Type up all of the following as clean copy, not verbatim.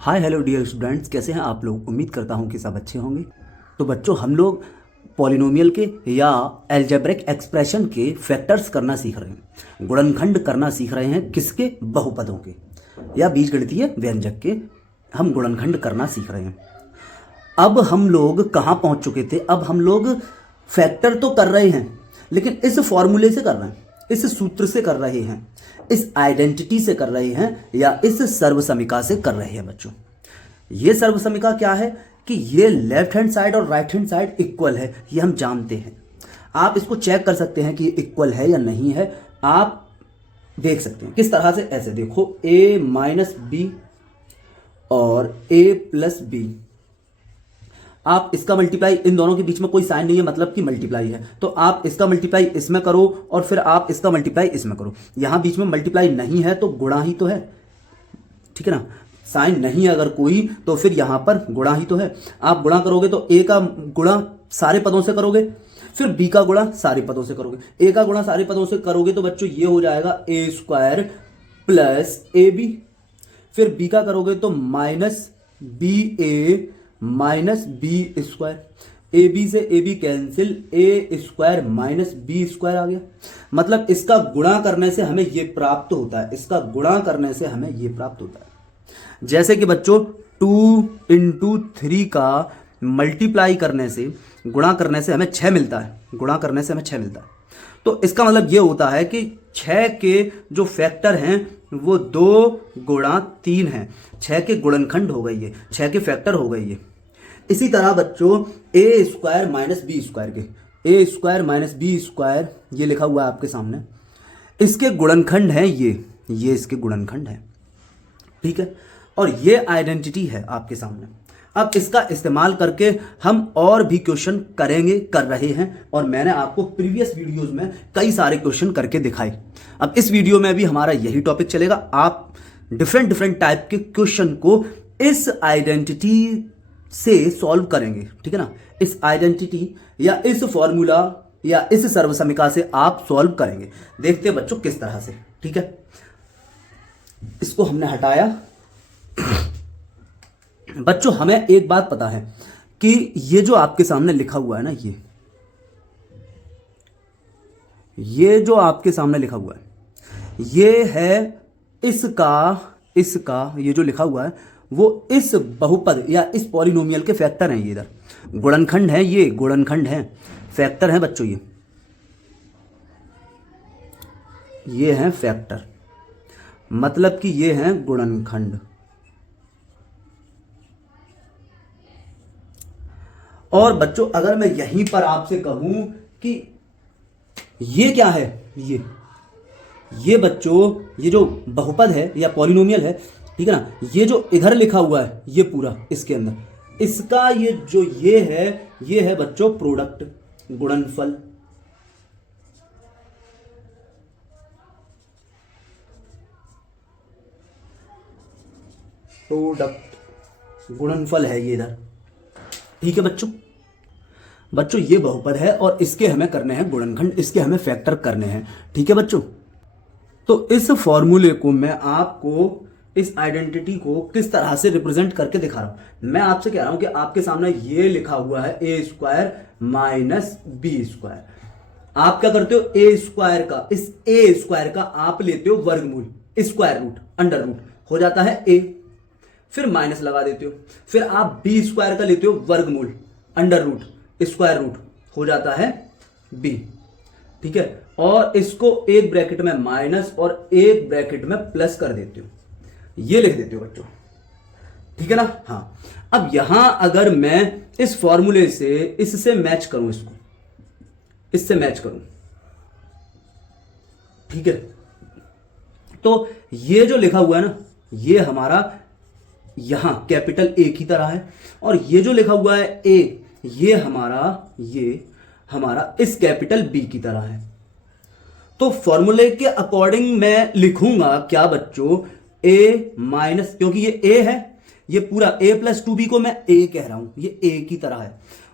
Hi hello dear students, कैसे हैं आप लोग। उम्मीद करता हूं कि सब अच्छे होंगे। तो बच्चों, हम लोग पॉलिनोमियल के या एल्जेब्रिक एक्सप्रेशन के फैक्टर्स करना सीख रहे हैं, गुणनखंड करना सीख रहे हैं। किसके? बहुपदों के या बीजगणितीय व्यंजक के हम गुणनखंड करना सीख रहे हैं। अब हम लोग कहाँ पहुंच चुके थे? अब हम लोग फैक्टर तो कर रहे हैं, लेकिन इस फॉर्मूले से कर रहे हैं, इस सूत्र से कर रहे हैं, इस आइडेंटिटी से कर रहे हैं, या इस सर्वसमीका से कर रहे हैं। बच्चों, ये सर्वसमीका क्या है कि ये लेफ्ट हैंड साइड और राइट हैंड साइड इक्वल है, ये हम जानते हैं। आप इसको चेक कर सकते हैं कि ये इक्वल है या नहीं है। आप देख सकते हैं किस तरह से। ऐसे देखो, a माइनस बी और a प्लस बी, आप इसका मल्टीप्लाई, इन दोनों के बीच में कोई साइन नहीं है, मतलब कि मल्टीप्लाई है, तो आप इसका मल्टीप्लाई इसमें करो और फिर आप इसका मल्टीप्लाई इसमें करो। यहां बीच में मल्टीप्लाई नहीं है तो गुणा ही तो है, ठीक है ना। साइन नहीं है अगर कोई, तो फिर यहां पर गुणा ही तो है। आप गुणा करोगे तो a का गुणा सारे पदों से करोगे, फिर b का गुणा सारे पदों से करोगे। a का गुणा सारे पदों से करोगे तो बच्चों ये हो जाएगा a square plus A B. फिर b का करोगे तो minus B A minus B square. A B से A B cancel, A square minus B square आ गया। मतलब इसका गुणा करने से हमें यह प्राप्त होता है, इसका गुणा करने से हमें यह प्राप्त होता है। जैसे कि बच्चों 2 इंटू 3 का मल्टीप्लाई करने से, गुणा करने से हमें 6 मिलता है, गुणा करने से हमें 6 मिलता है। तो इसका मतलब यह होता है कि 6 के जो फैक्टर हैं वो 2 गुणा 3 है। 6 के गुणनखंड हो गई है, 6 के फैक्टर हो गई है। इसी तरह बच्चों ए स्क्वायर माइनस बी स्क्वायर के, ए स्क्वायर माइनस बी स्क्वायर ये लिखा हुआ है आपके सामने, इसके गुणनखंड है ये इसके गुणनखंड है, ठीक है। और ये आइडेंटिटी है आपके सामने। अब इसका इस्तेमाल करके हम और भी क्वेश्चन करेंगे, कर रहे हैं, और मैंने आपको प्रीवियस वीडियोस में कई सारे क्वेश्चन करके दिखाए। अब इस वीडियो में भी हमारा यही टॉपिक चलेगा। आप डिफरेंट टाइप के क्वेश्चन को इस आइडेंटिटी से सॉल्व करेंगे, ठीक है ना। इस आइडेंटिटी या इस फॉर्मूला या इस सर्वसमीका से आप सॉल्व करेंगे। देखते हैं बच्चों किस तरह से, ठीक है। इसको हमने हटाया। बच्चों, हमें एक बात पता है कि ये जो आपके सामने लिखा हुआ है ना, ये जो आपके सामने लिखा हुआ है, ये है इसका ये जो लिखा हुआ है वो इस बहुपद या इस पॉलिनोमियल के फैक्टर हैं। ये इधर गुणनखंड है, ये गुणनखंड है, फैक्टर है बच्चों। ये हैं फैक्टर, मतलब कि ये हैं गुणनखंड। और बच्चों, अगर मैं यहीं पर आपसे कहूं कि ये क्या है, ये बच्चों, ये जो बहुपद है या पॉलिनोमियल है, ठीक है ना, ये जो इधर लिखा हुआ है ये पूरा इसके अंदर, इसका ये जो ये है बच्चों प्रोडक्ट, गुणनफल। प्रोडक्ट गुणनफल है ये इधर, ठीक है बच्चों ये बहुपद है और इसके हमें करने हैं गुणनखंड, इसके हमें फैक्टर करने हैं, ठीक है बच्चों। तो इस फॉर्मूले को मैं आपको, इस आइडेंटिटी को किस तरह से रिप्रेजेंट करके दिखा रहा हूं। मैं आपसे कह रहा हूं कि आपके सामने ये लिखा हुआ है ए स्क्वायर माइनस बी स्क्वायर। आप क्या करते हो, ए स्क्वायर का, इस ए स्क्वायर का आप लेते हो वर्गमूल, स्क्वायर रूट, अंडर रूट हो जाता है ए, फिर माइनस लगा देते हो। फिर आप बी स्क्वायर का लेते हो वर्गमूल, अंडर रूट, स्क्वायर रूट हो जाता है बी, ठीक है। और इसको एक ब्रैकेट में माइनस और एक ब्रैकेट में प्लस कर देते हो, ये लिख देते हो बच्चों, ठीक है ना। हाँ, अब यहां अगर मैं इस फॉर्मूले से इससे मैच करूं, इससे मैच करूं, ठीक है, तो ये जो लिखा हुआ है ना, ये हमारा यहां कैपिटल ए की तरह है, और ये जो लिखा हुआ है ए, ये हमारा इस कैपिटल बी की तरह है। तो फॉर्मूले के अकॉर्डिंग मैं लिखूंगा क्या बच्चों, ए माइनस, क्योंकि ये ए है, ये पूरा ए प्लस 2b को मैं ए कह रहा हूं, ये ए की तरह है,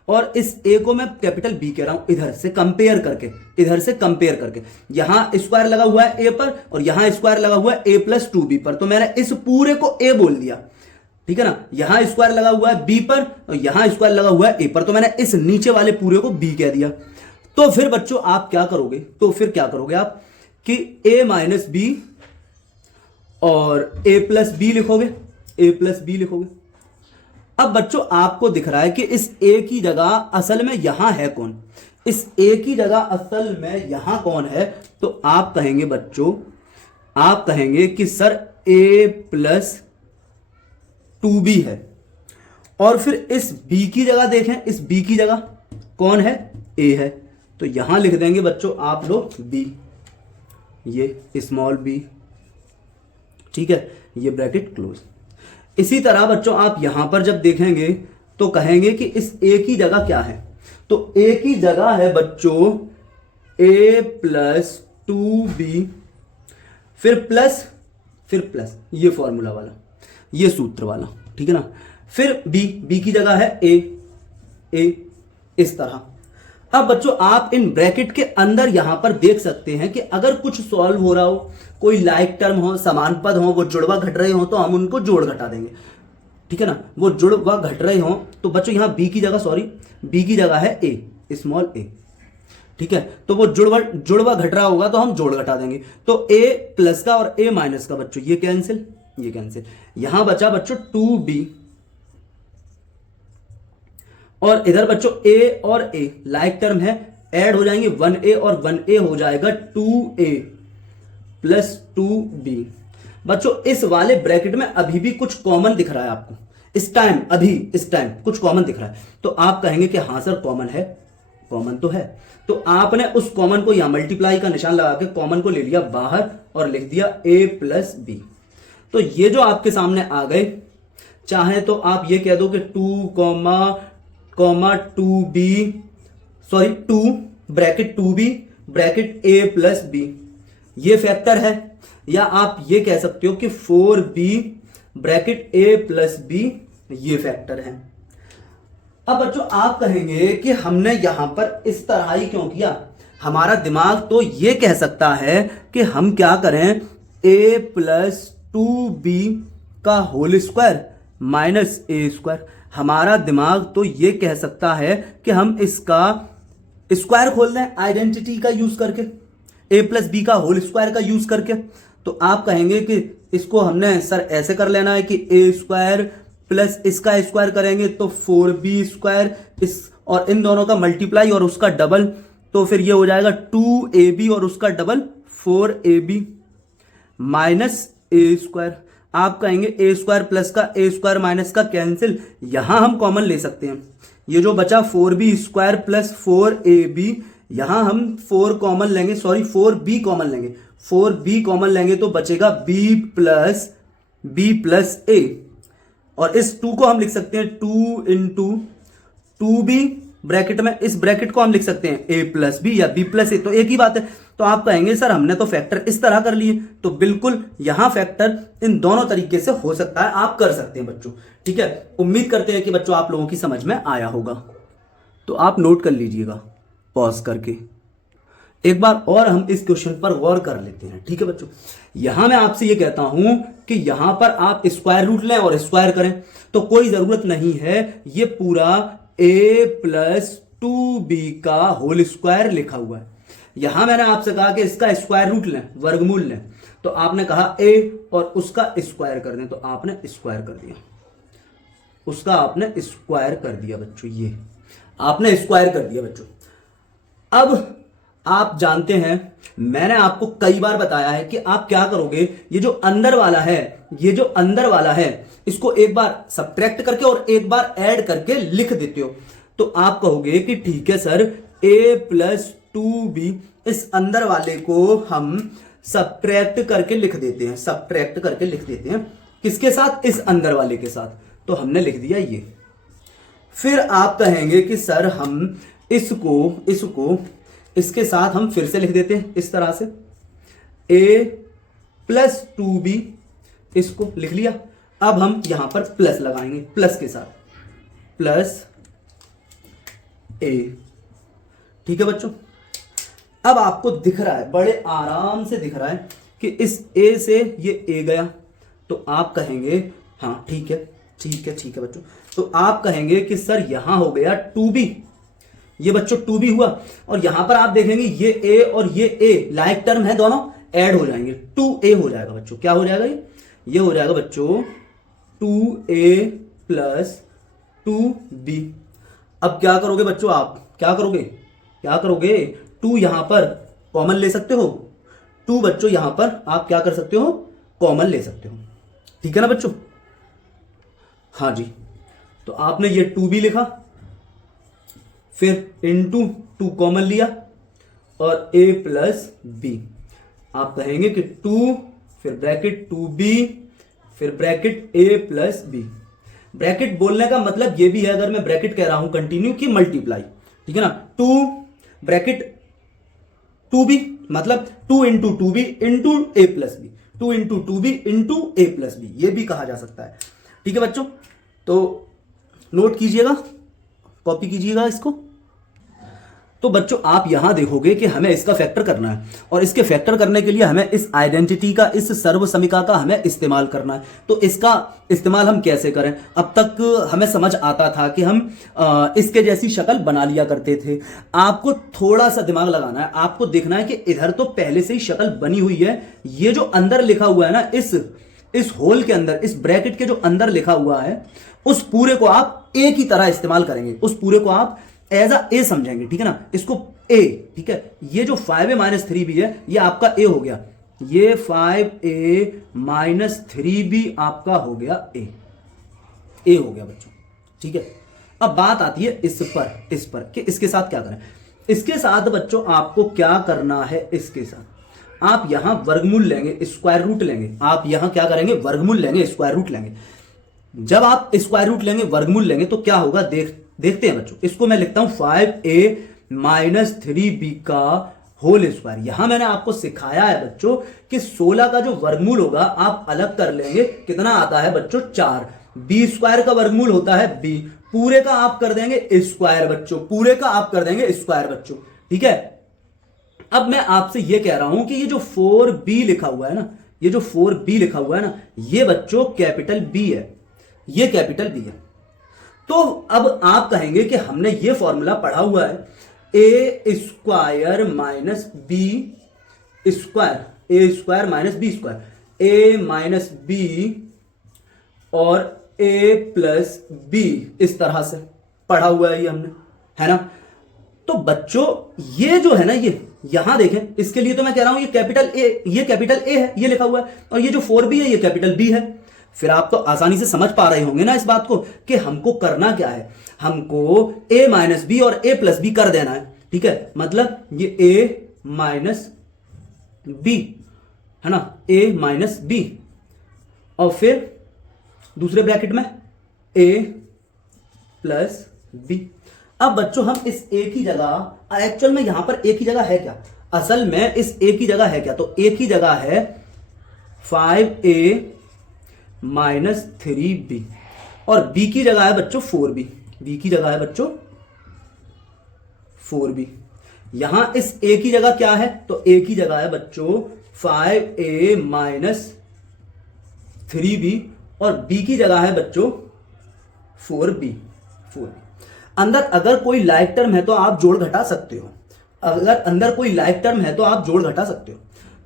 और इस ए को मैं कैपिटल बी कह रहा हूं, इधर से कंपेयर करके। यहां स्क्वायर लगा हुआ है ए पर और यहां स्क्वायर लगा हुआ है ए प्लस 2b पर, तो मैंने इस पूरे को ए बोल दिया। ठीक है ना। यहां स्क्वायर लगा हुआ है बी पर और यहां स्क्वायर लगा हुआ है ए पर, तो मैंने इस नीचे वाले पूरे को बी कह दिया। तो फिर बच्चों आप क्या करोगे, तो फिर क्या करोगे आप कि ए माइनस बी और ए प्लस बी लिखोगे, ए प्लस बी लिखोगे। अब बच्चों आपको दिख रहा है कि इस ए की जगह असल में यहां है कौन, इस ए की जगह असल में यहां कौन है, तो आप कहेंगे बच्चों, आप कहेंगे कि सर ए प्लस 2b है। और फिर इस b की जगह देखें, इस b की जगह कौन है, a है, तो यहां लिख देंगे बच्चों आप लोग b, ये स्मॉल b, ठीक है, ये ब्रैकेट क्लोज। इसी तरह बच्चों आप यहां पर जब देखेंगे तो कहेंगे कि इस a की जगह क्या है, तो a की जगह है बच्चों a प्लस 2b, फिर प्लस ये फॉर्मूला वाला, ये सूत्र वाला, ठीक है ना। फिर b की जगह है a, इस तरह। अब बच्चों आप इन ब्रैकेट के अंदर यहां पर देख सकते हैं कि अगर कुछ सॉल्व हो रहा हो, कोई लाइक टर्म हो, समान पद हो, वो जुड़वा घट रहे हो, तो हम उनको जोड़ घटा देंगे, ठीक है ना। वो जुड़वा घट रहे हो तो बच्चों यहां b की जगह है a, स्मॉल a, ठीक है। तो वो जुड़वा घट रहा होगा तो हम जोड़ घटा देंगे, तो a प्लस का और a माइनस का बच्चों ये कैंसिल, यहां बचा बच्चों 2b, और इधर बच्चों a और a लाइक टर्म है, ऐड हो जाएंगे 1a और 1a हो जाएगा 2a प्लस 2b। बच्चों इस वाले ब्रैकेट में अभी भी कुछ कॉमन दिख रहा है आपको, इस टाइम कुछ कॉमन दिख रहा है, तो आप कहेंगे कि हां सर कॉमन है, कॉमन तो है। तो आपने उस कॉमन को यहां मल्टीप्लाई का निशान लगा के कॉमन को ले लिया बाहर और लिख दिया a प्लस बी। तो ये जो आपके सामने आ गए, चाहे तो आप ये कह दो कि 2 bracket 2b bracket a plus B ये फैक्टर है, या आप ये कह सकते हो कि 4b bracket a plus B ये फैक्टर है। अब बच्चों आप कहेंगे कि हमने यहां पर इस तरह ही क्यों किया, हमारा दिमाग तो ये कह सकता है कि हम क्या करें, a प्लस 2b का whole square minus a square. हमारा दिमाग तो ये कह सकता है कि हम इसका स्क्वायर खोल दें आइडेंटिटी का यूज करके, a प्लस बी का होल स्क्वायर का यूज करके। तो आप कहेंगे कि इसको हमने सर ऐसे कर लेना है कि a स्क्वायर प्लस इसका स्क्वायर करेंगे तो 4b स्क्वायर, इस और इन दोनों का मल्टीप्लाई और उसका डबल, तो फिर ये हो जाएगा 2ab और उसका double 4ab minus a square. आप कहेंगे a स्क्वायर प्लस का a स्क्वायर माइनस का कैंसिल, यहां हम कॉमन ले सकते हैं, ये जो बचा 4b स्क्वायर प्लस 4ab, यहां हम 4b कॉमन लेंगे तो बचेगा b प्लस a, और इस 2 को हम लिख सकते हैं 2 इंटू 2b ब्रैकेट में, इस ब्रैकेट को हम लिख सकते हैं a प्लस बी या b प्लस a, तो एक ही बात है। तो आप कहेंगे सर हमने तो फैक्टर इस तरह कर लिए, तो बिल्कुल यहां फैक्टर इन दोनों तरीके से हो सकता है, आप कर सकते हैं बच्चों, ठीक है। उम्मीद करते हैं कि बच्चों आप लोगों की समझ में आया होगा। तो आप नोट कर लीजिएगा पॉज करके, एक बार और हम इस क्वेश्चन पर गौर कर लेते हैं, ठीक है बच्चों। यहां मैं आपसे ये कहता हूं कि यहां पर आप स्क्वायर रूट लें और स्क्वायर करें, तो कोई जरूरत नहीं है, ये पूरा a प्लस 2b का होल स्क्वायर लिखा हुआ है। यहां मैंने आपसे कहा कि इसका स्क्वायर रूट लें, वर्गमूल लें, तो आपने कहा a और उसका स्क्वायर कर दें, तो आपने स्क्वायर कर दिया, उसका आपने स्क्वायर कर दिया बच्चों, ये आपने स्क्वायर कर दिया बच्चों। अब आप जानते हैं मैंने आपको कई बार बताया है कि आप क्या करोगे, ये जो अंदर वाला है इसको एक बार सब्ट्रैक्ट करके और एक बार ऐड करके लिख देते हो, तो आप कहोगे कि ठीक है सर a प्लस 2b, इस अंदर वाले को हम सब्ट्रैक्ट करके लिख देते हैं, किसके साथ, इस अंदर वाले के साथ, तो हमने लिख दिया ये। फिर आप कहेंगे कि सर हम इसको इसके साथ हम फिर से लिख देते हैं इस तरह से, a प्लस 2b, इसको लिख लिया। अब हम यहां पर प्लस लगाएंगे, प्लस के साथ प्लस a, ठीक है बच्चों। अब आपको दिख रहा है, बड़े आराम से दिख रहा है कि इस a से ये a गया, तो आप कहेंगे हाँ ठीक ठीक है बच्चों। तो आप कहेंगे कि सर यहां हो गया 2b, ये बच्चों 2b हुआ, और यहां पर आप देखेंगे ये a और ये a लाइक टर्म है, दोनों ऐड हो जाएंगे, 2a हो जाएगा बच्चों। क्या हो जाएगा ये हो जाएगा बच्चों 2a प्लस 2b। अब क्या करोगे बच्चों, आप क्या करोगे 2 यहां पर कॉमन ले सकते हो, 2 बच्चों यहां पर आप क्या कर सकते हो, कॉमन ले सकते हो। ठीक है ना बच्चों? हाँ जी। तो आपने ये 2b लिखा, फिर इनटू 2 कॉमन लिया और a प्लस b। आप कहेंगे कि 2 फिर ब्रैकेट 2b फिर bracket a plus b। Bracket बोलने का मतलब ये भी है, अगर मैं ब्रैकेट कह रहा हूं कंटिन्यू की मल्टीप्लाई, ठीक है ना, 2 ब्रैकेट 2b मतलब 2 into 2b into a plus b, 2 into 2b into a plus b, ये भी कहा जा सकता है। ठीक है बच्चों, तो नोट कीजिएगा, कॉपी कीजिएगा इसको। तो बच्चों आप यहां देखोगे कि हमें इसका फैक्टर करना है, और इसके फैक्टर करने के लिए हमें इस आइडेंटिटी का, इस सर्व समीका का हमें इस्तेमाल करना है। तो इसका इस्तेमाल हम कैसे करें? अब तक हमें समझ आता था कि हम इसके जैसी शक्ल बना लिया करते थे। आपको थोड़ा सा दिमाग लगाना है, आपको देखना है कि इधर तो पहले से ही शक्ल बनी हुई है, ये जो अंदर लिखा हुआ है ना, इस होल के अंदर, इस ब्रैकेट के जो अंदर लिखा हुआ है, उस पूरे को आप ए की तरह इस्तेमाल करेंगे, उस पूरे को आप एज अ ए समझेंगे। ठीक है ना, इसको ए, ठीक है, ये जो 5a माइनस 3b है ये आपका ए हो गया, ये 5a माइनस 3b आपका हो गया ए हो गया बच्चों। ठीक है, अब बात आती है इस पर कि इसके साथ क्या करें। इसके साथ बच्चों आपको क्या करना है, इसके साथ आप यहां वर्गमूल लेंगे, स्क्वायर रूट लेंगे। आप यहां क्या करेंगे, वर्गमूल लेंगे, स्क्वायर रूट लेंगे। जब आप स्क्वायर रूट लेंगे, वर्गमूल लेंगे, तो क्या होगा देखते हैं बच्चों। इसको मैं लिखता हूं 5a माइनस 3b का होल स्क्वायर। यहां मैंने आपको सिखाया है बच्चों कि 16 का जो वर्गमूल होगा आप अलग कर लेंगे, कितना आता है बच्चों, 4। b स्क्वायर का वर्गमूल होता है b, पूरे का आप कर देंगे स्क्वायर बच्चों, पूरे का आप कर देंगे स्क्वायर बच्चों। ठीक है, अब मैं आपसे यह कह रहा हूं कि ये जो 4b लिखा हुआ है ना, ये जो 4b लिखा हुआ है ना, ये बच्चों कैपिटल B है, ये कैपिटल B है। तो अब आप कहेंगे कि हमने ये फॉर्मूला पढ़ा हुआ है, ए स्क्वायर माइनस बी स्क्वायर, ए स्क्वायर माइनस बी स्क्वायर, ए माइनस बी और ए प्लस बी, इस तरह से पढ़ा हुआ है ये हमने, है ना। तो बच्चों ये जो है ना, ये यहां देखें, इसके लिए तो मैं कह रहा हूं ये कैपिटल ए, ये कैपिटल ए है, ये लिखा हुआ है, और ये जो 4b है ये कैपिटल B है। फिर आप तो आसानी से समझ पा रहे होंगे ना इस बात को कि हमको करना क्या है, हमको a माइनस बी और a प्लस बी कर देना है। ठीक है, मतलब ये a माइनस बी है ना, a माइनस बी, और फिर दूसरे ब्रैकेट में a प्लस बी। अब बच्चों हम इस a की जगह, एक्चुअल में यहां पर a की जगह है क्या, असल में इस a की जगह है क्या, तो a की जगह है 5a माइनस 3b, और b की जगह है बच्चों 4b, b की जगह है बच्चों 4b। यहां इस a की जगह क्या है, तो a की जगह है बच्चों 5a माइनस 3b, और b की जगह है बच्चों 4b। अंदर अगर कोई लाइक टर्म है तो आप जोड़ घटा सकते हो, अगर अंदर कोई लाइक टर्म है तो आप जोड़ घटा सकते हो।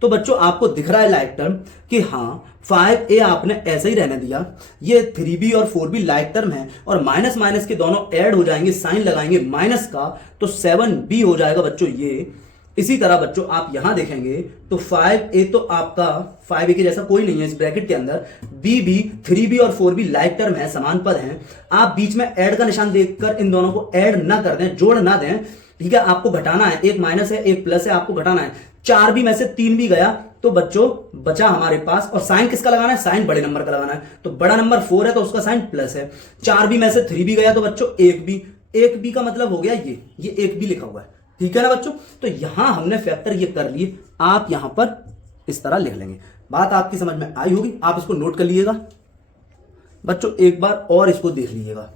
तो बच्चों आपको दिख रहा है लाइक टर्म कि हाँ 5a आपने ऐसे ही रहने दिया, ये 3b और 4b लाइक टर्म है, और माइनस माइनस के दोनों ऐड हो जाएंगे, साइन लगाएंगे माइनस का, तो 7b हो जाएगा बच्चों ये। इसी तरह बच्चों आप यहां देखेंगे तो 5a तो आपका 5a के जैसा कोई नहीं है इस ब्रैकेट के अंदर, b भी 3b और 4b लाइक टर्म है, समान पद हैं। आप बीच में ऐड का निशान देखकर इन दोनों को ऐड ना कर दें, जोड़ ना दें। ठीक है, आपको घटाना है, एक माइनस है एक प्लस है, आपको घटाना है। 4b में से 3b गया तो बच्चों बचा हमारे पास, और साइन किसका लगाना है, साइन बड़े नंबर का लगाना है, तो बड़ा नंबर 4 है तो उसका साइन प्लस है। 4b में से 3b गया तो बच्चों 1b का मतलब हो गया ये 1b लिखा हुआ है। ठीक है ना बच्चों, तो यहां हमने फैक्टर ये कर लिए, आप यहां पर इस तरह लिख लेंगे। बात आपकी समझ में आई होगी, आप इसको नोट कर लीजिएगा बच्चों। एक बार और इसको देख लीजिएगा,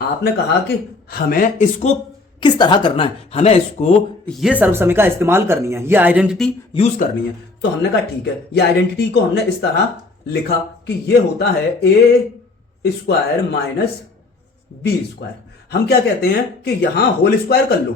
आपने कहा कि हमें इसको किस तरह करना है, हमें इसको ये सर्वसमीका इस्तेमाल करनी है, ये आइडेंटिटी यूज करनी है। तो हमने कहा ठीक है, ये आइडेंटिटी को हमने इस तरह लिखा कि ये होता है a square minus B square. हम क्या कहते हैं कि यहां होल स्क्वायर कर लो,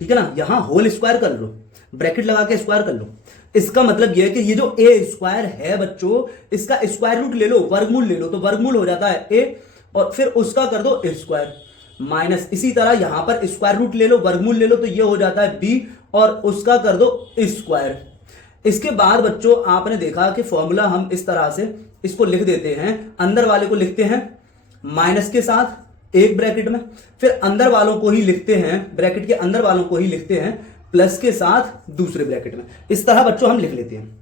ठीक है ना, यहां होल स्क्वायर कर लो, ब्रैकेट लगा के स्क्वायर कर लो। इसका मतलब यह है कि ये जो ए स्क्वायर है बच्चों, इसका स्क्वायर रूट ले लो, वर्गमूल ले लो, तो वर्गमूल हो जाता है ए, और फिर उसका कर दो स्क्वायर माइनस, इसी तरह यहां पर स्क्वायर रूट ले लो, वर्गमूल ले लो, तो ये हो जाता है बी, और उसका कर दो स्क्वायर। इसके बाद बच्चों आपने देखा कि फॉर्मूला हम इस तरह से इसको लिख देते हैं, अंदर वाले को लिखते हैं माइनस के साथ एक ब्रैकेट में, फिर अंदर वालों को ही लिखते हैं, ब्रैकेट के अंदर वालों को ही लिखते हैं प्लस के साथ दूसरे ब्रैकेट में। इस तरह बच्चों हम लिख लेते हैं।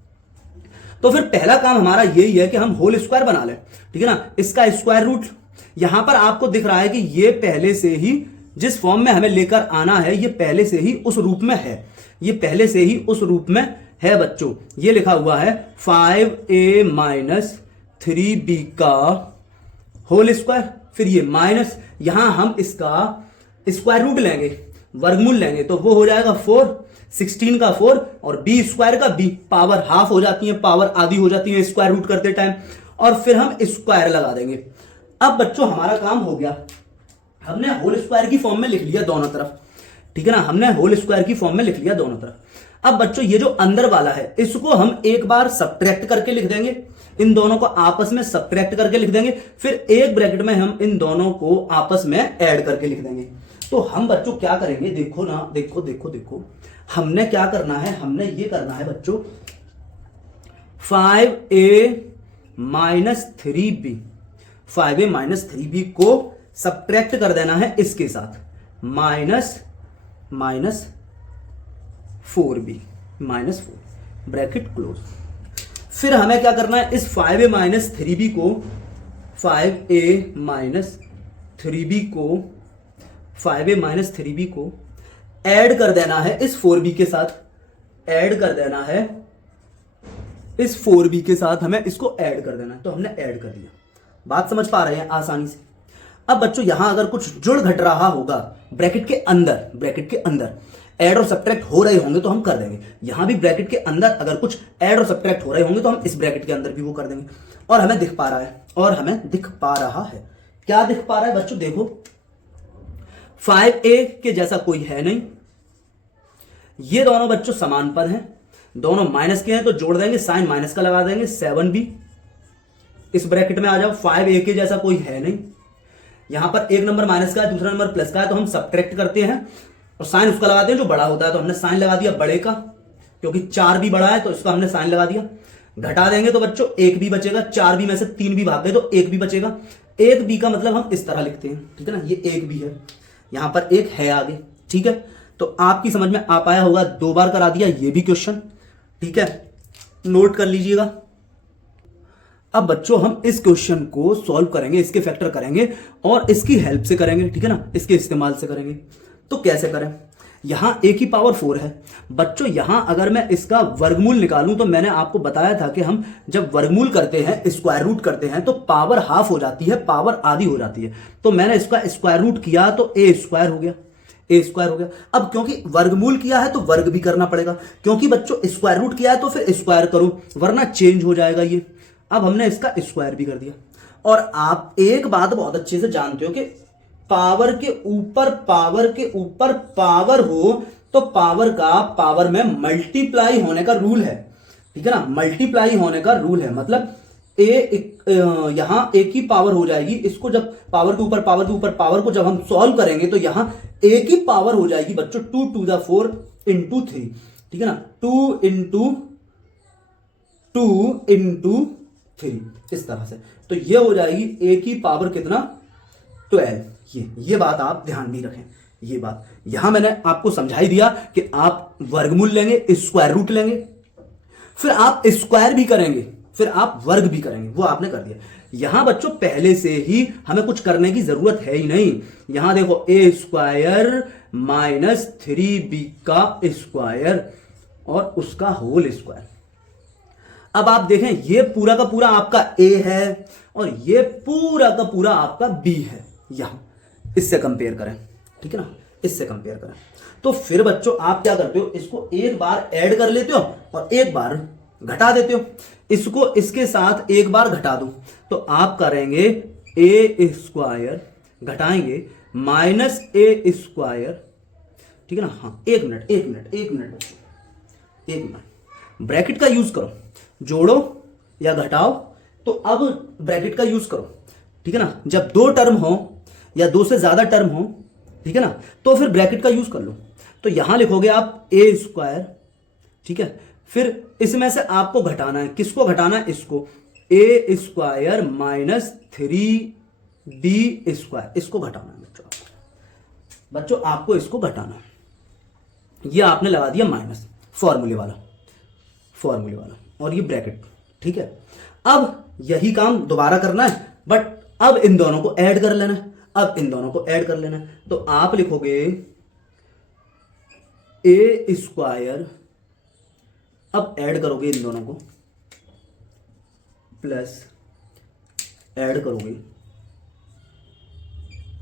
तो फिर पहला काम हमारा यही है कि हम होल स्क्वायर बना लें, ठीक है ना। इसका स्क्वायर रूट यहां पर आपको दिख रहा है कि ये पहले से ही जिस फॉर्म में हमें लेकर आना है, ये पहले से ही उस रूप में है, ये पहले से ही उस रूप में है बच्चों। ये लिखा हुआ है 5a माइनस 3b का होल स्क्वायर, फिर ये माइनस, यहां हम इसका स्क्वायर रूट लेंगे, वर्गमूल लेंगे, तो वो हो जाएगा 4, 16 का 4 और बी स्क्वायर का बी, पावर हाफ हो जाती है, पावर आधी हो जाती है स्क्वायर रूट करते टाइम, और फिर हम स्क्वायर लगा देंगे। अब बच्चों हमारा काम हो गया, हमने होल स्क्वायर की फॉर्म में लिख लिया दोनों तरफ, ठीक है ना, हमने होल स्क्वायर की फॉर्म में लिख लिया दोनों तरफ। अब बच्चों ये जो अंदर वाला है इसको हम एक बार सब्ट्रैक्ट करके लिख देंगे, इन दोनों को आपस में सब्ट्रैक्ट करके लिख देंगे, फिर एक ब्रैकेट में हम इन दोनों को आपस में ऐड करके लिख देंगे। तो हम बच्चों क्या करेंगे, देखो ना, देखो देखो देखो, हमने क्या करना है, हमने ये करना है बच्चों 5a minus 3b, 5a minus 3b को सब्ट्रैक्ट कर देना है इसके साथ, minus 4b minus 4 bracket close. फिर हमें क्या करना है, इस 5a माइनस 3b को 5a माइनस 3b को 5a माइनस 3b को ऐड कर देना है इस 4b के साथ, ऐड कर देना है इस 4b के साथ, हमें इसको ऐड कर देना है। तो हमने ऐड कर दिया, बात समझ पा रहे हैं आसानी से। अब बच्चों यहां अगर कुछ जुड़ घट रहा होगा ब्रैकेट के अंदर, ब्रैकेट के अंदर ऐड और सब्ट्रैक्ट हो रहे होंगे तो हम कर देंगे, यहां भी ब्रैकेट के अंदर अगर कुछ ऐड और सब्ट्रैक्ट हो रहे होंगे तो हम इस ब्रैकेट के अंदर भी वो कर देंगे। और हमें दिख पा रहा है, और हमें दिख पा रहा है, क्या दिख पा रहा है बच्चों, देखो 5a के जैसा कोई है नहीं, ये दोनों बच्चों समान पद हैं, दोनों माइनस के हैं, तो जोड़ देंगे, साइन माइनस का लगा देंगे, 7b इस ब्रैकेट में आ जाओ। 5a के जैसा कोई है नहीं, यहां पर एक नंबर माइनस का है, दूसरा नंबर प्लस का है, तो हम सब्ट्रैक्ट करते हैं और साइन उसका लगाते हैं जो बड़ा होता है, तो हमने साइन लगा दिया बड़े का, क्योंकि 4b बड़ा है तो इसका हमने साइन लगा दिया। घटा देंगे तो बच्चों 1b बचेगा, 4b में से 3b भाग गए तो 1b बचेगा। 1b का मतलब हम इस तरह लिखते हैं, ठीक है ना, ये 1b है, यहां पर एक है आगे, ठीक है। तो आपकी समझ में आ पाया होगा, 2 बार करा दिया ये भी क्वेश्चन, ठीक है, नोट कर लीजिएगा। अब बच्चों हम इस क्वेश्चन को सॉल्व करेंगे, इसके फैक्टर करेंगे और इसकी हेल्प से करेंगे, ठीक है ना, इसके इस्तेमाल से करेंगे। तो कैसे करें, यहां a की पावर 4 है बच्चों, यहां अगर मैं इसका वर्गमूल निकालूं तो मैंने आपको बताया था कि हम जब वर्गमूल करते हैं, स्क्वायर रूट करते हैं, तो पावर हाफ हो जाती है, पावर आधी हो जाती है। तो मैंने इसका स्क्वायर रूट किया तो a स्क्वायर हो गया, a स्क्वायर हो गया। अब क्योंकि वर्गमूल किया है तो वर्ग भी करना पड़ेगा, क्योंकि बच्चों स्क्वायर रूट किया है तो फिर स्क्वायर करो, वरना चेंज हो जाएगा ये। अब हमने इसका स्क्वायर भी कर दिया। और आप एक बात बहुत अच्छे से जानते हो कि पावर के ऊपर पावर के ऊपर पावर हो तो पावर का पावर में मल्टीप्लाई होने का रूल है, ठीक है ना, मल्टीप्लाई होने का रूल है। मतलब यहां a की पावर हो जाएगी, इसको जब पावर के ऊपर पावर के ऊपर पावर को जब हम सॉल्व करेंगे तो यहां a की पावर हो जाएगी बच्चों 2 to the 4 into 3, ठीक है ना, 2 into 3 इस तरह से। तो ये हो जाएगी a की पावर कितना, 12। ये बात आप ध्यान भी रखें, ये बात यहां मैंने आपको समझाई दिया कि आप वर्गमूल लेंगे, स्क्वायर रूट लेंगे, फिर आप स्क्वायर भी करेंगे, फिर आप वर्ग भी करेंगे, वो आपने कर दिया। यहां बच्चों पहले से ही हमें कुछ करने की जरूरत है ही नहीं। यहां देखो a स्क्वायर माइनस 3b का स्क्वायर और उसका होल स्क्वायर। अब आप देखें ये पूरा का पूरा आपका a है और ये पूरा का पूरा आपका b है, यहां इससे कंपेयर करें, ठीक है ना, इससे कंपेयर करें। तो फिर बच्चों आप क्या करते हो, इसको एक बार ऐड कर लेते हो और एक बार घटा देते हो, इसको इसके साथ एक बार घटा दो तो आप करेंगे ए स्क्वायर घटाएंगे माइनस ए स्क्वायर, ठीक है ना। हाँ एक मिनट बच्चों, एक मिनट। ब्रैकेट का यूज करो, जोड़ो या घटाओ तो अब ब्रैकेट का यूज करो, ठीक है ना। जब दो टर्म हो या दो से ज्यादा टर्म हो, ठीक है ना, तो फिर ब्रैकेट का यूज कर लो। तो यहां लिखोगे आप ए स्क्वायर, ठीक है, फिर इसमें से आपको घटाना है, किसको घटाना है, इसको, ए स्क्वायर माइनस 3b स्क्वायर, इसको घटाना है बच्चों आपको इसको घटाना है। ये आपने लगा दिया माइनस फॉर्मूले वाला, और ये ब्रैकेट, ठीक है। अब यही काम दोबारा करना है, बट अब इन दोनों को ऐड कर लेना है। तो आप लिखोगे ए स्क्वायर, अब ऐड करोगे इन दोनों को, प्लस ऐड करोगे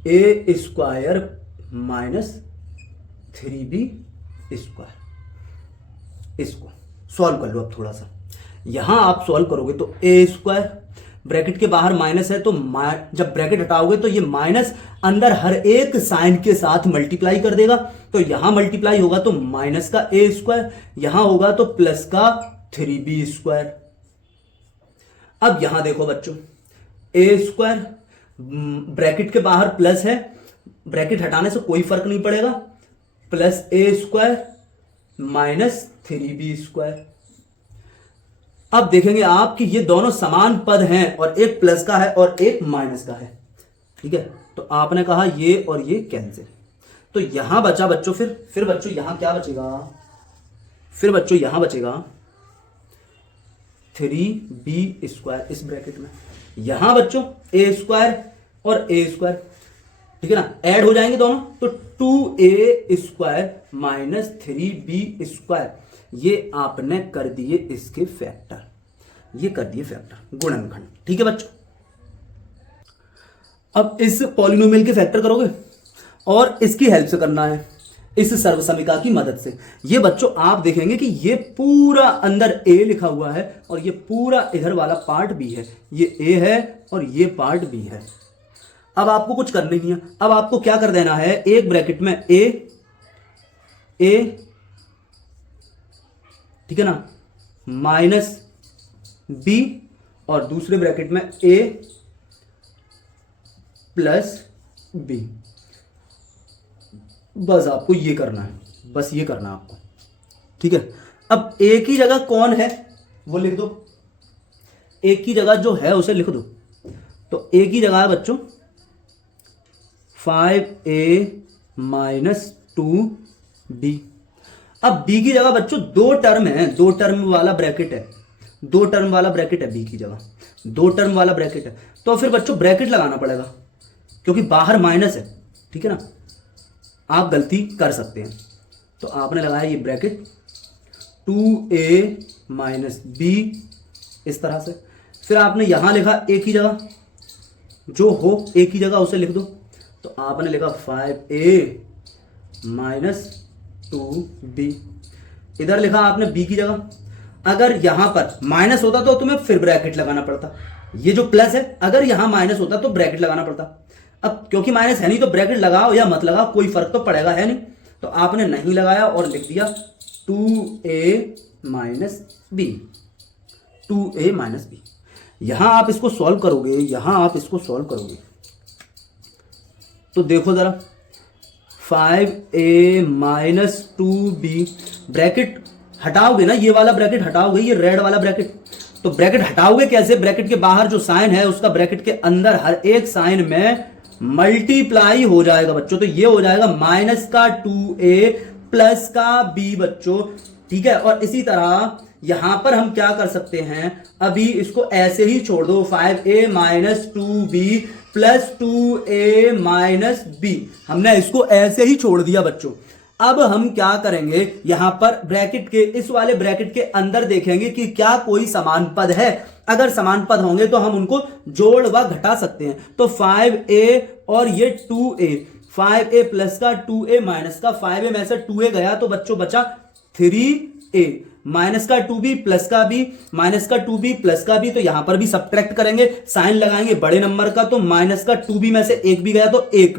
ए स्क्वायर माइनस 3b स्क्वायर। इसको सॉल्व कर लो अब थोड़ा सा। यहां आप सॉल्व करोगे तो ए स्क्वायर, ब्रैकेट के बाहर माइनस है तो जब ब्रैकेट हटाओगे तो ये माइनस अंदर हर एक साइन के साथ मल्टीप्लाई कर देगा। तो यहां मल्टीप्लाई होगा तो माइनस का ए स्क्वायर, यहां होगा तो प्लस का 3b स्क्वायर। अब यहां देखो बच्चों, ए स्क्वायर, ब्रैकेट के बाहर प्लस है, ब्रैकेट हटाने से कोई फर्क नहीं पड़ेगा, प्लस ए स्क्वायर माइनस 3b स्क्वायर। अब देखेंगे आप कि ये दोनों समान पद हैं और एक प्लस का है और एक माइनस का है, ठीक है। तो आपने कहा ये और ये कैंसिल, तो यहां बचा बच्चों, फिर बच्चों यहां क्या बचेगा, फिर बच्चों यहां बचेगा 3b स्क्वायर इस ब्रैकेट में। यहां बच्चों ए स्क्वायर और ए स्क्वायर, ठीक है ना, ऐड हो जाएंगे दोनों, तो 2a square minus 3b square, ये आपने कर दिए इसके फैक्टर, ये कर दिए फैक्टर, गुणनखंड, ठीक है बच्चों। अब इस पॉलिनोमियल के फैक्टर करोगे और इसकी हेल्प से करना है, इस सर्वसमीका की मदद से। ये बच्चों आप देखेंगे कि ये पूरा अंदर a लिखा हुआ है और ये पूरा इधर वाला पार्ट b है, ये a है और ये पार्ट b है। अब आपको कुछ करना नहीं है, अब आपको क्या कर देना है, एक ब्रैकेट में a, ठीक है ना, माइनस b, और दूसरे ब्रैकेट में a प्लस b। बस आपको ये करना है, बस ये करना है आपको, ठीक है। अब a की जगह कौन है वो लिख दो, a की जगह जो है उसे लिख दो। तो a की जगह है बच्चों 5a माइनस 2b। अब b की जगह बच्चों दो टर्म है, दो टर्म वाला ब्रैकेट है, दो टर्म वाला ब्रैकेट है b की जगह, दो टर्म वाला ब्रैकेट है। तो फिर बच्चों ब्रैकेट लगाना पड़ेगा क्योंकि बाहर माइनस है, ठीक है ना, आप गलती कर सकते हैं। तो आपने लगाया ये ब्रैकेट 2a माइनस b इस तरह से, फिर आपने यहां लिखा a की जगह जो हो a की जगह उसे लिख दो। तो आपने लिखा 5a माइनस 2b, इधर लिखा आपने b की जगह। अगर यहां पर माइनस होता तो तुम्हें फिर ब्रैकेट लगाना पड़ता, ये जो प्लस है अगर यहां माइनस होता तो ब्रैकेट लगाना पड़ता। अब क्योंकि माइनस है नहीं तो ब्रैकेट लगाओ या मत लगाओ कोई फर्क तो पड़ेगा है नहीं, तो आपने नहीं लगाया और लिख दिया 2a minus b, 2a minus b। यहां आप इसको सॉल्व करोगे, यहां आप इसको सॉल्व करोगे तो देखो जरा, 5a माइनस 2b, ब्रैकेट हटाओगे ना, ये वाला ब्रैकेट हटाओगे, ये रेड वाला ब्रैकेट। तो ब्रैकेट हटाओगे कैसे, ब्रैकेट के बाहर जो साइन है उसका ब्रैकेट के अंदर हर एक साइन में मल्टीप्लाई हो जाएगा बच्चों। तो ये हो जाएगा माइनस का 2a प्लस का b बच्चों, ठीक है। और इसी तरह यहां पर हम क्या कर सकते हैं, अभी इसको ऐसे ही छोड़ दो, 5a minus 2b plus 2a minus b, हमने इसको ऐसे ही छोड़ दिया बच्चों। अब हम क्या करेंगे, यहां पर ब्रैकेट के इस वाले ब्रैकेट के अंदर देखेंगे कि क्या कोई समान पद है। अगर समान पद होंगे तो हम उनको जोड़ व घटा सकते हैं। तो 5a और ये 2a, 5a प्लस का 2a माइनस का 5a में से 2a गया तो बच्चों बचा 3a। माइनस का 2b प्लस का b, माइनस का 2b प्लस का b, तो यहां पर भी सब्ट्रैक्ट करेंगे, साइन लगाएंगे बड़े नंबर का, तो माइनस का 2b में से एक भी गया तो एक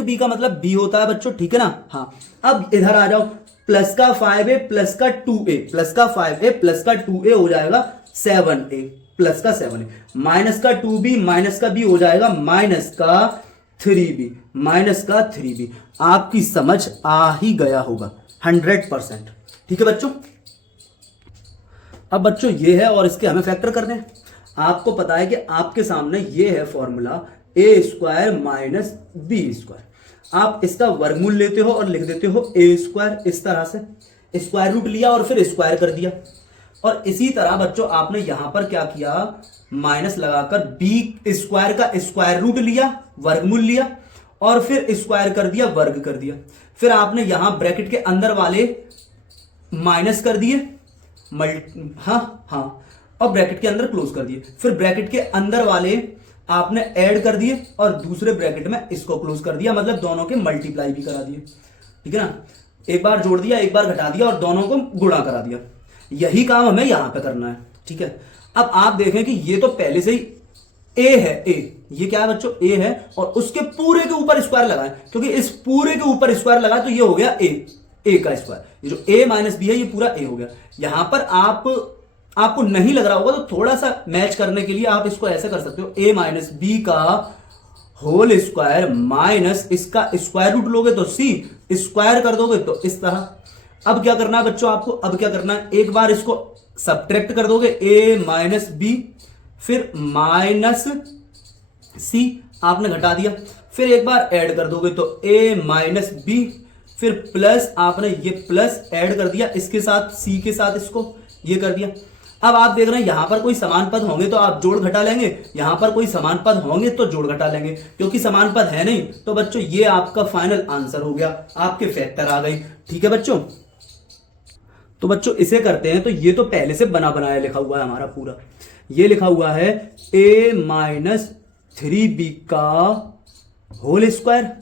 b का मतलब b होता है बच्चों, ठीक है ना। हाँ, अब इधर आ जाओ, प्लस का 5a प्लस का 2a, प्लस का 5a प्लस का 2a हो जाएगा 7a प्लस का 7a, माइनस का 2b माइनस का b हो जाएगा माइनस का 3b, माइनस का 3b। आपकी समझ आ ही गया होगा 100%, ठीक है बच्चों। अब बच्चों ये है और इसके हमें फैक्टर करने हैं। आपको पता है कि आपके सामने ये है फॉर्मूला ए स्क्वायर माइनस बी स्क्वायर, आप इसका वर्गमूल लेते हो और लिख देते हो ए स्क्वायर, इस तरह से स्क्वायर रूट लिया और फिर स्क्वायर कर दिया। और इसी तरह बच्चों आपने यहां पर क्या किया, माइनस लगाकर बी स्क्वायर का स्क्वायर रूट लिया, वर्गमूल लिया और फिर स्क्वायर कर दिया, वर्ग कर दिया। फिर आपने यहां ब्रैकेट के अंदर वाले माइनस कर दिए, हाँ, और ब्रैकेट के अंदर क्लोज कर दिए। फिर ब्रैकेट के अंदर वाले आपने ऐड कर दिए और दूसरे ब्रैकेट में इसको क्लोज कर दिया, मतलब दोनों के मल्टीप्लाई भी करा दिए, ठीक है ना। एक बार जोड़ दिया, एक बार घटा दिया और दोनों को गुणा करा दिया। यही काम हमें यहां पे करना है, ठीक है। अब आप देखें कि ये तो पहले से ही ए है, ये क्या है बच्चों, ए है, और उसके पूरे के ऊपर स्क्वायर लगाएं, क्योंकि इस पूरे के ऊपर स्क्वायर लगाए तो ये हो गया ए का स्क्वायर, ये जो ए माइनस बी है ये पूरा ए हो गया। यहां पर आपको नहीं लग रहा होगा तो थोड़ा सा मैच करने के लिए आप इसको ऐसा कर सकते हो, ए माइनस बी का होल स्क्वायर माइनस इसका स्क्वायर रूट लोगे तो सी, स्क्वायर कर दोगे तो इस तरह। अब क्या करना है बच्चों आपको, अब क्या करना है, एक बार इसको सब्ट्रैक्ट कर दोगे, ए माइनस बी फिर माइनस सी आपने घटा दिया, फिर एक बार ऐड कर दोगे तो ए माइनस बी, फिर प्लस आपने ये प्लस ऐड कर दिया इसके साथ, सी के साथ इसको ये कर दिया। अब आप देख रहे हैं यहां पर कोई समान पद होंगे तो आप जोड़ घटा लेंगे, यहां पर कोई समान पद होंगे तो जोड़ घटा लेंगे, क्योंकि समान पद है नहीं। तो बच्चों ये आपका फाइनल आंसर हो गया, आपके फैक्टर आ गई, ठीक है बच्चों। तो बच्चों इसे करते हैं, तो ये तो पहले से बना बनाया लिखा हुआ है हमारा पूरा, ये लिखा हुआ है ए माइनस 3b का होल स्क्वायर।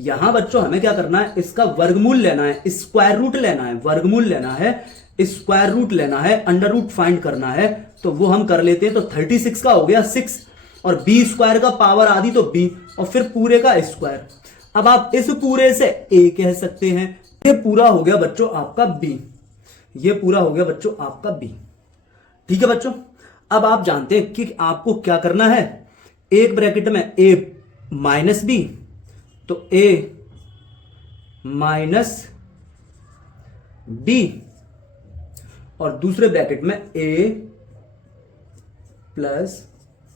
यहां बच्चों हमें क्या करना है, इसका वर्गमूल लेना है, स्क्वायर रूट लेना है, वर्गमूल लेना है, स्क्वायर रूट लेना है, अंडर रूट फाइंड करना है। तो वो हम कर लेते हैं, तो 36 का हो गया 6 और बी स्क्वायर का पावर आधी तो बी और फिर पूरे का स्क्वायर। अब आप इस पूरे से ए कह सकते हैं, ये पूरा हो गया बच्चों आपका बी, ये पूरा हो गया बच्चों आपका बी, ठीक है बच्चों। अब आप जानते हैं कि आपको क्या करना है, एक ब्रैकेट में ए माइनस बी, तो ए माइनस बी और दूसरे ब्रैकेट में ए प्लस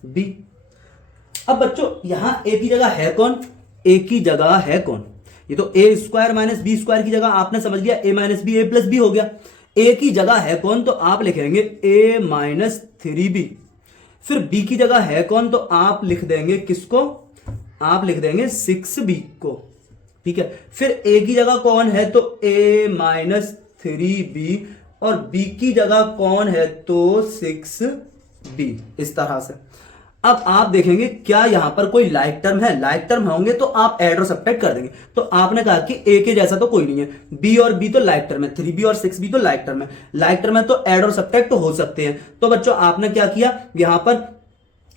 बी। अब बच्चों यहां ए की जगह है कौन, ए की जगह है कौन, ये तो ए स्क्वायर माइनस बी स्क्वायर की जगह आपने समझ लिया ए माइनस बी, ए प्लस बी हो गया। ए की जगह है कौन, तो आप लिखेंगे ए माइनस 3b। फिर बी की जगह है कौन, तो आप लिख देंगे किसको, आप लिख देंगे 6b को, ठीक है। फिर ए की जगह कौन है, तो ए माइनस 3b और बी की जगह कौन है, तो 6b, इस तरह से। अब आप देखेंगे क्या यहां पर कोई लाइक टर्म है, लाइक टर्म होंगे तो आप ऐड और सब्ट्रैक्ट कर देंगे। तो आपने कहा कि ए के जैसा तो कोई नहीं है, बी और बी तो लाइक टर्म है, 3b और 6b तो लाइक टर्म है, लाइक टर्म है तो ऐड और सब्ट्रैक्ट तो हो सकते हैं। तो बच्चों आपने क्या किया, यहां पर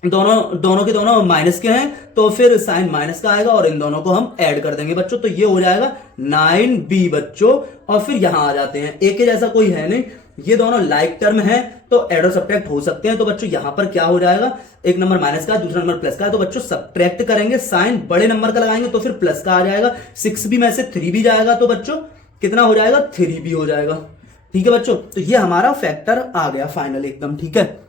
दोनों के दोनों माइनस के हैं तो फिर साइन माइनस का आएगा और इन दोनों को हम ऐड कर देंगे बच्चों, तो ये हो जाएगा 9b बच्चों। और फिर यहां आ जाते हैं, ए के जैसा कोई है नहीं, ये दोनों लाइक टर्म है तो ऐड और सब्ट्रैक्ट हो सकते हैं। तो बच्चों यहां पर क्या हो जाएगा, एक नंबर माइनस का दूसरा नंबर प्लस का है, तो बच्चों सब्ट्रैक्ट करेंगे, साइन बड़े नंबर का लगाएंगे तो फिर प्लस का आ जाएगा, 6b में से 3b जाएगा तो बच्चों कितना हो जाएगा, 3b हो जाएगा, ठीक है बच्चों। तो ये हमारा फैक्टर आ गया फाइनल एकदम, ठीक है।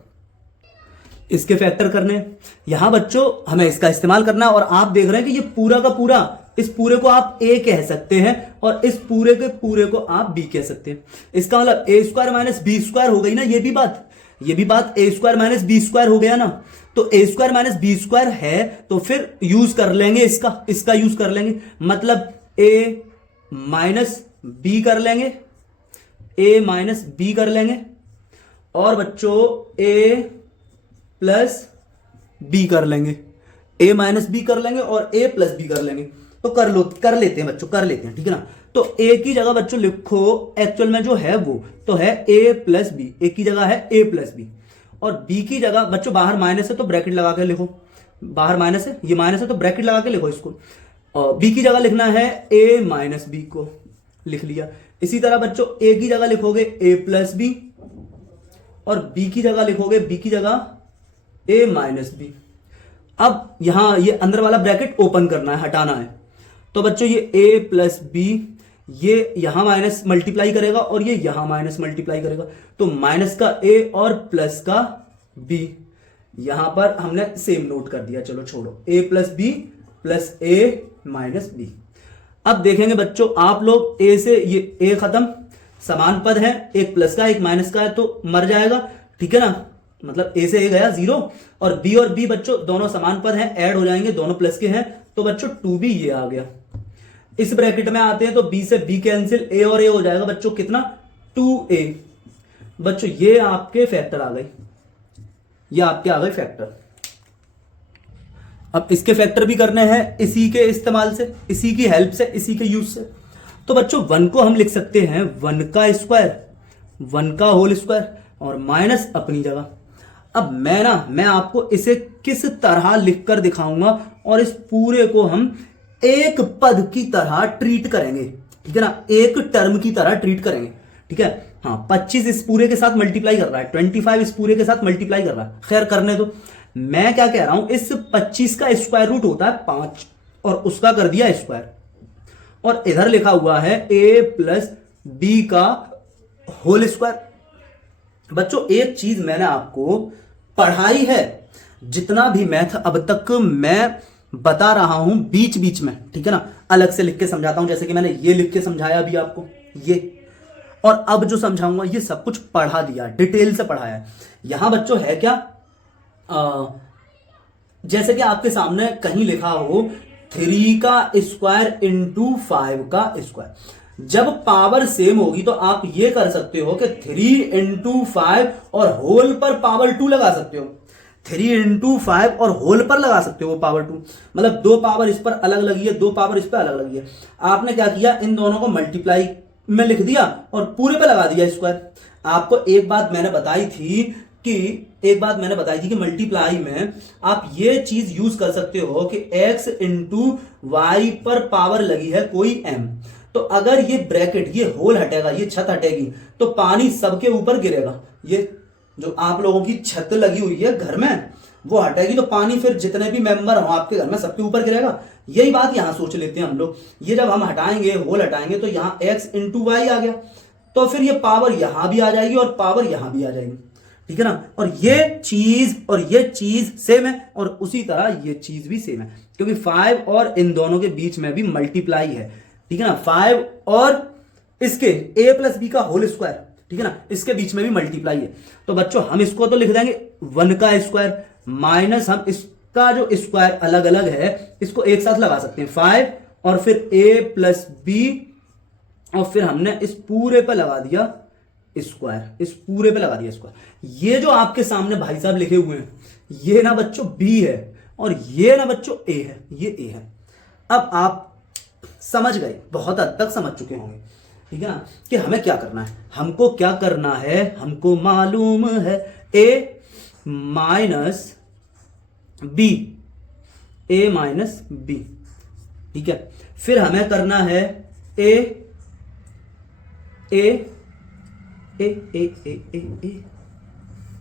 इसके फैक्टर करने यहां बच्चों हमें इसका इस्तेमाल करना है और आप देख रहे हैं कि ये पूरा का पूरा, इस पूरे को आप ए कह सकते हैं और इस पूरे के पूरे को आप बी कह सकते हैं। इसका मतलब ए स्क्वायर माइनस बी स्क्वायर हो गई ना, ये भी बात ए स्क्वायर माइनस बी स्क्वायर हो गया ना। तो ए स्क्वायर माइनस बी स्क्वायर है तो फिर यूज कर लेंगे इसका यूज कर लेंगे, मतलब ए माइनस बी कर लेंगे, ए माइनस बी कर लेंगे और बच्चों ए प्लस बी कर लेंगे, ए माइनस बी कर लेंगे और ए प्लस बी कर लेंगे। तो कर लेते हैं बच्चों, कर लेते हैं, ठीक है ना। तो ए की जगह बच्चों लिखो एक्चुअल में जो है वो तो है ए प्लस बी, ए की जगह है ए प्लस बी, और बी की जगह बच्चों बाहर माइनस है तो ब्रैकेट लगा के लिखो, बाहर माइनस है, ये माइनस है तो ब्रैकेट लगा के लिखो इसको, और बी की जगह लिखना है ए माइनस बी को लिख लिया। इसी तरह बच्चों ए की जगह लिखोगे ए प्लस बी, और बी की जगह लिखोगे बी की जगह ए माइनस बी। अब यहां ये अंदर वाला ब्रैकेट ओपन करना है, हटाना है, तो बच्चों ये ए प्लस बी ये यहां माइनस मल्टीप्लाई करेगा और ये यहां माइनस मल्टीप्लाई करेगा, तो माइनस का ए और प्लस का बी, यहां पर हमने सेम नोट कर दिया, चलो छोड़ो, ए प्लस बी प्लस ए माइनस बी। अब देखेंगे बच्चों आप लोग ए से ये ए खत्म, समान पद है, एक प्लस का एक माइनस का है तो मर जाएगा, ठीक है ना, मतलब ए से ए गया 0, और बी बच्चों दोनों समान पद हैं, ऐड हो जाएंगे, दोनों प्लस के हैं, तो बच्चों 2b ये आ गया। इस ब्रैकेट में आते हैं तो b से b कैंसिल, a और a हो जाएगा बच्चों कितना 2a। बच्चों ये आपके फैक्टर आ गए, ये आपके आ गए फैक्टर। अब इसके फैक्टर भी करने हैं इसी के इस्तेमाल से, इसी की हेल्प से, इसी के यूज से। तो बच्चों 1 को हम लिख सकते हैं 1 का स्क्वायर, 1 का होल स्क्वायर, और माइनस अपनी जगह। अब मैं आपको इसे किस तरह लिखकर दिखाऊंगा, और इस पूरे को हम एक पद की तरह ट्रीट करेंगे, ठीक है ना, एक टर्म की तरह ट्रीट करेंगे, ठीक है। हाँ 25 इस पूरे के साथ मल्टीप्लाई कर रहा है, 25 इस पूरे के साथ मल्टीप्लाई कर रहा है, खैर करने दो। मैं क्या कह रहा हूं, इस 25 का स्क्वायर रूट होता है 5 और उसका कर दिया स्क्वायर, और इधर लिखा हुआ है a प्लस बी का होल स्क्वायर। बच्चों एक चीज मैंने आपको पढ़ाई है, जितना भी मैथ अब तक मैं बता रहा हूं बीच बीच में, ठीक है ना, अलग से लिख के समझाता हूं, जैसे कि मैंने ये लिख के समझाया अभी आपको ये, और अब जो समझाऊंगा ये सब कुछ पढ़ा दिया, डिटेल से पढ़ाया है। यहां बच्चों है क्या, जैसे कि आपके सामने कहीं लिखा हो 3 का स्क्वायर इंटू 5 का स्क्वायर, जब पावर सेम होगी तो आप ये कर सकते हो कि 3 इंटू 5 और होल पर पावर 2 लगा सकते हो, 3 इंटू 5 और होल पर लगा सकते हो वो पावर 2, मतलब 2 पावर इस पर अलग लगी है, 2 पावर इस पर अलग लगी है। आपने क्या किया, इन दोनों को मल्टीप्लाई में लिख दिया और पूरे पे लगा दिया स्क्वायर। आपको एक बात मैंने बताई थी कि मल्टीप्लाई में आप ये चीज यूज कर सकते हो कि x इंटू वाई पर पावर लगी है कोई m, तो अगर ये ब्रैकेट, ये होल हटेगा, ये छत हटेगी, तो पानी सबके ऊपर गिरेगा। ये जो आप लोगों की छत लगी हुई है घर में वो हटेगी, तो पानी फिर जितने भी मेंबर हो आपके घर में सबके ऊपर गिरेगा। यही बात यहां सोच लेते हैं हम लोग, ये जब हम हटाएंगे, होल हटाएंगे, तो यहां x इंटू वाई आ गया, तो फिर ये पावर यहां भी आ जाएगी और पावर यहां भी आ जाएगी, ठीक है ना। और ये चीज सेम है, और उसी तरह ये चीज भी सेम है, क्योंकि 5 और इन दोनों के बीच में भी मल्टीप्लाई है, ठीक है ना। 5 और इसके a प्लस बी का होल स्क्वायर, ठीक है ना, इसके बीच में भी मल्टीप्लाई है। तो बच्चों हम इसको तो लिख देंगे 1 का स्क्वायर माइनस, हम इसका जो स्क्वायर अलग अलग है इसको एक साथ लगा सकते हैं 5 और फिर a प्लस बी, और फिर हमने इस पूरे पे लगा दिया स्क्वायर, इस पूरे पे लगा दिया स्क्वायर। ये जो आपके सामने भाई साहब लिखे हुए हैं, ये ना बच्चों b है और ये ना बच्चों a है, ये a है। अब आप समझ गए, बहुत हद तक समझ चुके होंगे, ठीक है ना, कि हमें क्या करना है। हमको क्या करना है, हमको मालूम है a minus B, a minus B, ठीक है। फिर हमें करना है a ए ए ए ए ए ए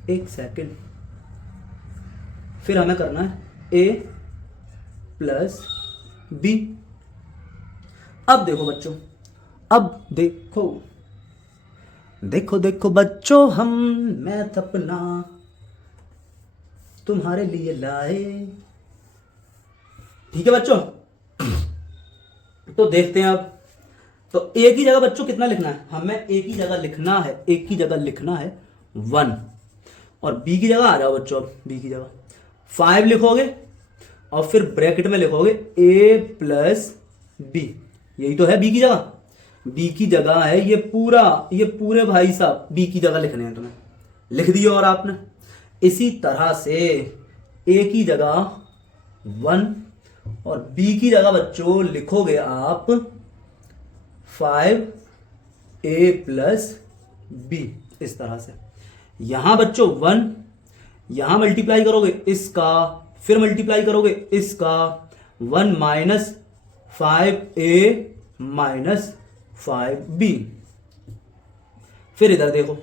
एक सेकेंड, फिर हमें करना है a प्लस बी। अब देखो बच्चों, अब देखो देखो देखो बच्चों, हम मैथ अपना तुम्हारे लिए लाए, ठीक है बच्चों। तो देखते हैं अब, तो a की जगह बच्चों कितना लिखना है, हमें a की जगह लिखना है, a की जगह लिखना है 1, और b की जगह आ जाओ बच्चों, b की जगह 5 लिखोगे और फिर ब्रैकेट में लिखोगे a प्लस बी, यही तो है b की जगह। b की जगह है ये पूरे भाई साहब b की जगह लिखने हैं, तुम्हें लिख दिए और आपने। इसी तरह से a की जगह 1 और b की जगह बच्चों लिखोगे आप 5a प्लस b, इस तरह से। यहां बच्चों 1, यहां मल्टीप्लाई करोगे इसका, फिर मल्टीप्लाई करोगे इसका, 1 माइनस 5a माइनस 5b। फिर इधर देखो,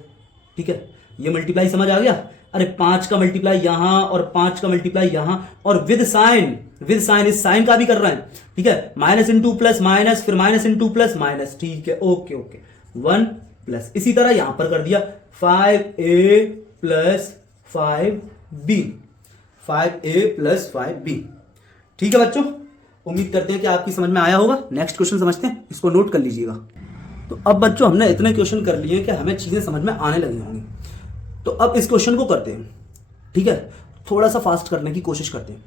ठीक है, ये मल्टीप्लाई समझ आ गया। अरे 5 का मल्टीप्लाई यहां और 5 का मल्टीप्लाई यहां, और विद साइन, इस साइन का भी कर रहे हैं, ठीक है, माइनस इंटू प्लस माइनस, फिर माइनस इंटू प्लस माइनस, ठीक है, ओके ओके, 1 प्लस, इसी तरह यहां पर कर दिया 5a plus 5b, 5a plus 5b। ठीक है बच्चों, उम्मीद करते हैं कि आपकी समझ में आया होगा। नेक्स्ट क्वेश्चन समझते हैं, इसको नोट कर लीजिएगा। तो अब बच्चों हमने इतने क्वेश्चन कर लिए कि हमें चीजें समझ में आने लगी होंगी। तो अब इस क्वेश्चन को करते हैं, ठीक है, थोड़ा सा फास्ट करने की कोशिश करते हैं।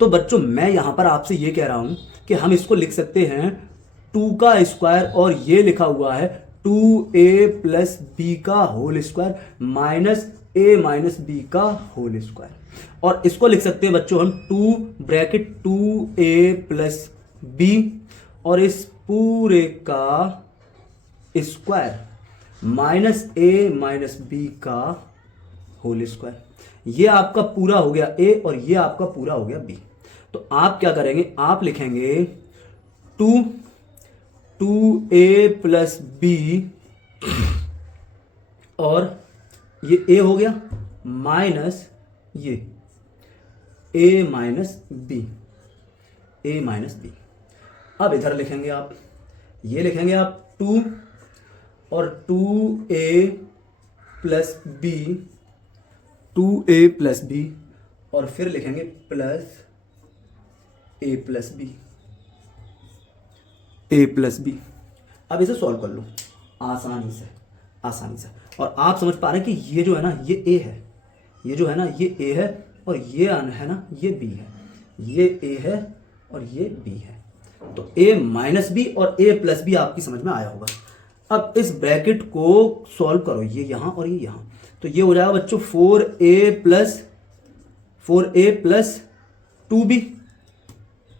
तो बच्चों मैं यहां पर आपसे ये कह रहा हूं कि हम इसको लिख सकते हैं 2 का स्क्वायर, और ये लिखा हुआ है 2a प्लस बी का whole square minus a minus B का होल स्क्वायर, और इसको लिख सकते हैं बच्चों हम 2 ब्रैकेट 2a प्लस बी और इस पूरे का square minus a minus B का होल स्क्वायर। ये आपका पूरा हो गया a और ये आपका पूरा हो गया b। तो आप क्या करेंगे, आप लिखेंगे 2a प्लस बी, और ये a हो गया माइनस ये a minus B, a minus B. अब इधर लिखेंगे आप, ये लिखेंगे आप 2 और 2a plus B, 2a plus B, और फिर लिखेंगे plus a plus B, a plus B. अब इसे सॉल्व कर लो आसानी से, आसानी से। और आप समझ पा रहे हैं कि ये जो है ना ये a है, ये जो है ना ये a है, और ये है ना ये b है, ये a है और ये b है। तो a माइनस बी और a प्लस बी आपकी समझ में आया होगा। अब इस ब्रैकेट को सॉल्व करो, ये यहां और ये यहां, तो ये हो जाएगा बच्चों 4a प्लस 2b,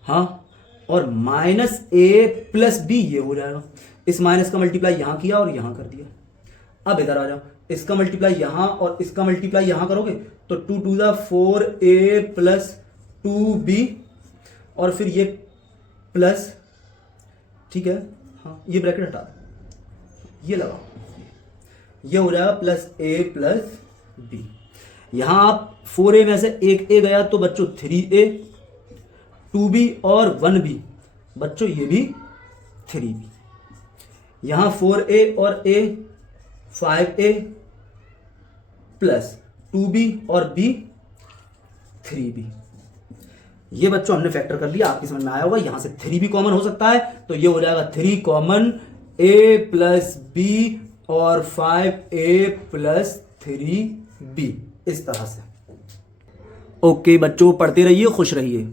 हाँ, और माइनस a प्लस बी, ये हो जाएगा। इस माइनस का मल्टीप्लाई यहां किया और यहां कर दिया। अब इधर आ जाओ, इसका मल्टीप्लाई यहां और इसका मल्टीप्लाई यहां करोगे तो 2 to the 4a plus 2b, और फिर ये प्लस, ठीक है, हाँ, ये ब्रैकेट हटा, ये लगाओ, ये हो जाएगा प्लस a प्लस b। यहां आप 4a में से एक a गया तो बच्चों 3a, 2b और 1b, बच्चों ये भी 3b। यहां 4a और a 5a प्लस 2b और b 3b। ये बच्चों हमने फैक्टर कर लिया, आपकी समझ में आया होगा। यहां से 3 भी कॉमन हो सकता है, तो ये हो जाएगा 3 कॉमन, a प्लस b और 5a प्लस 3b, इस तरह से। ओके बच्चों, पढ़ते रहिए, खुश रहिए।